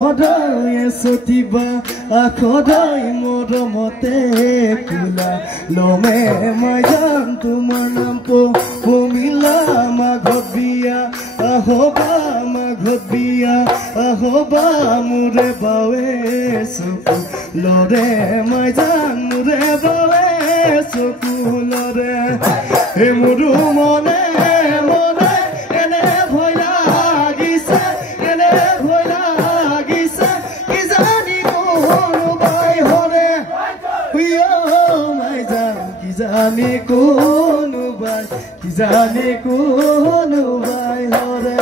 সদায় সতিবা আখদাই মৰমতে কুলা লমে মই যাম তোমাৰ নাম পমিলা মাঘত বিয়া আহবা মোৰে বাৱে চকু লৰে মই যাম মোৰে বাৱে চকু লৰে হে মোৰো মনে মনে এনে ভয় লাগিছে কি জানি কোনোবাই হৰে মই যাম কি জানি কোনোবাই হৰে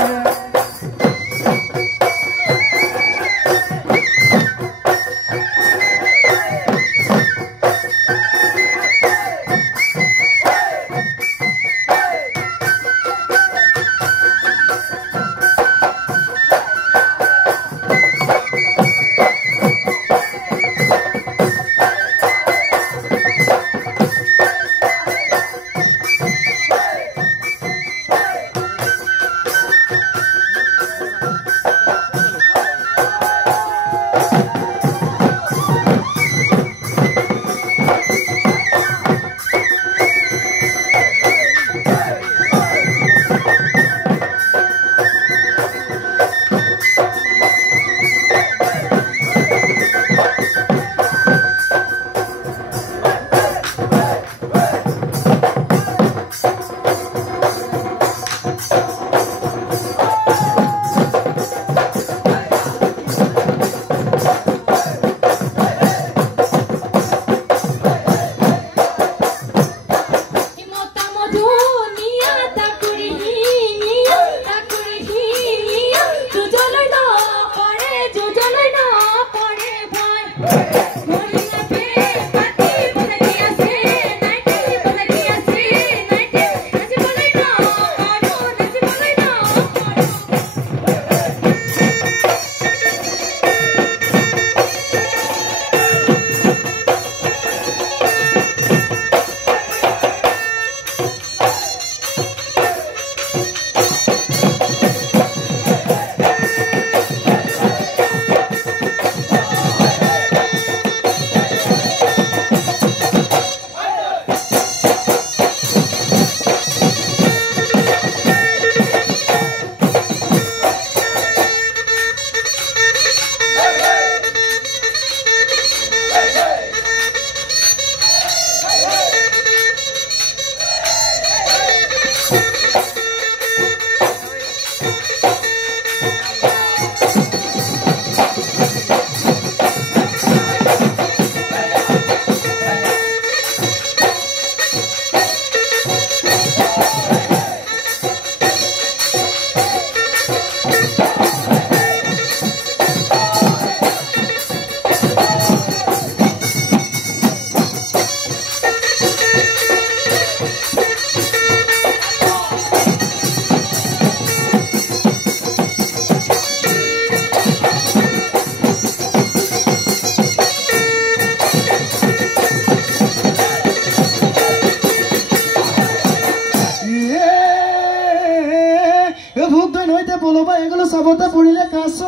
চাবতে পৰিলে কাছ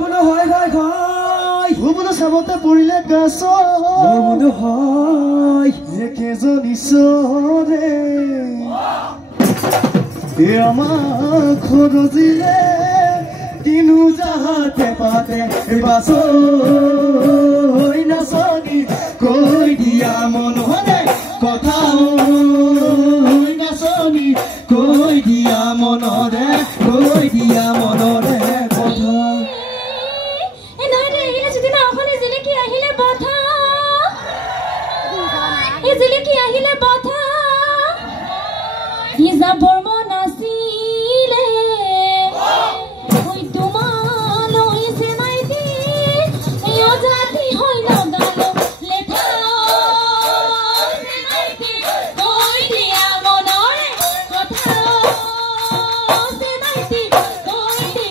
বোলো হয় চাবতে পৰিলে কাছ বোলো হয় একেজনী চৰে আমাক খৰজিলে কিনো জাহাতে পাতে বাছো নাচনি কৈ দিয়া মনৰে কথা নাচনি কৈ দিয়া মনৰে কথা He's a